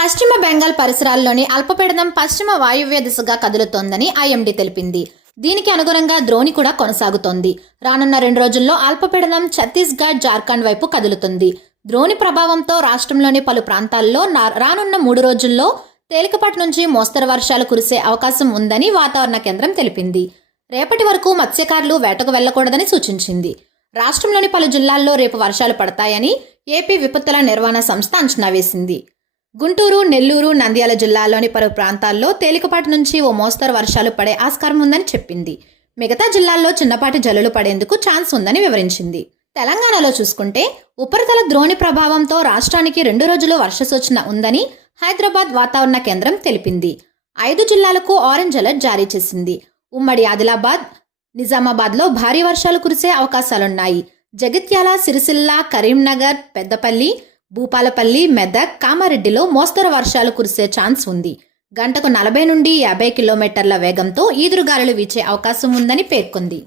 పశ్చిమ బెంగాల్ పరిసరాల్లోని అల్పపీడనం పశ్చిమ వాయువ్య దిశగా కదులుతోందని ఐఎండీ తెలిపింది. దీనికి అనుగుణంగా ద్రోణి కూడా కొనసాగుతోంది. రానున్న 2 రోజుల్లో అల్పపీడనం ఛత్తీస్గఢ్, జార్ఖండ్ వైపు కదులుతుంది. ద్రోణి ప్రభావంతో రాష్ట్రంలోని పలు ప్రాంతాల్లో రానున్న 3 రోజుల్లో తేలికపాటి నుంచి మోస్తరు వర్షాలు కురిసే అవకాశం ఉందని వాతావరణ కేంద్రం తెలిపింది. రేపటి వరకు మత్స్యకారులు వేటకు వెళ్లకూడదని సూచించింది. రాష్ట్రంలోని పలు జిల్లాల్లో రేపు వర్షాలు పడతాయని ఏపీ విపత్తుల నిర్వహణ సంస్థ అంచనా వేసింది. గుంటూరు, నెల్లూరు, నంద్యాల జిల్లాల్లోని పలు ప్రాంతాల్లో తేలికపాటి నుంచి ఓ మోస్తరు వర్షాలు పడే ఆస్కారం ఉందని చెప్పింది. మిగతా జిల్లాల్లో చిన్నపాటి జల్లులు పడేందుకు ఛాన్స్ ఉందని వివరించింది. తెలంగాణలో చూసుకుంటే ఉపరితల ద్రోణి ప్రభావంతో రాష్ట్రానికి 2 రోజులు వర్ష సూచన ఉందని హైదరాబాద్ వాతావరణ కేంద్రం తెలిపింది. 5 జిల్లాలకు ఆరెంజ్ అలర్ట్ జారీ చేసింది. ఉమ్మడి ఆదిలాబాద్, నిజామాబాద్లో భారీ వర్షాలు కురిసే అవకాశాలున్నాయి. జగిత్యాల, సిరిసిల్ల, కరీంనగర్, పెద్దపల్లి, భూపాలపల్లి, మెదక్, కామారెడ్డిలో మోస్తరు వర్షాలు కురిసే ఛాన్స్ ఉంది. గంటకు 40 నుండి 50 కిలోమీటర్ల వేగంతో ఈదురుగాలులు వీచే అవకాశం ఉందని పేర్కొంది.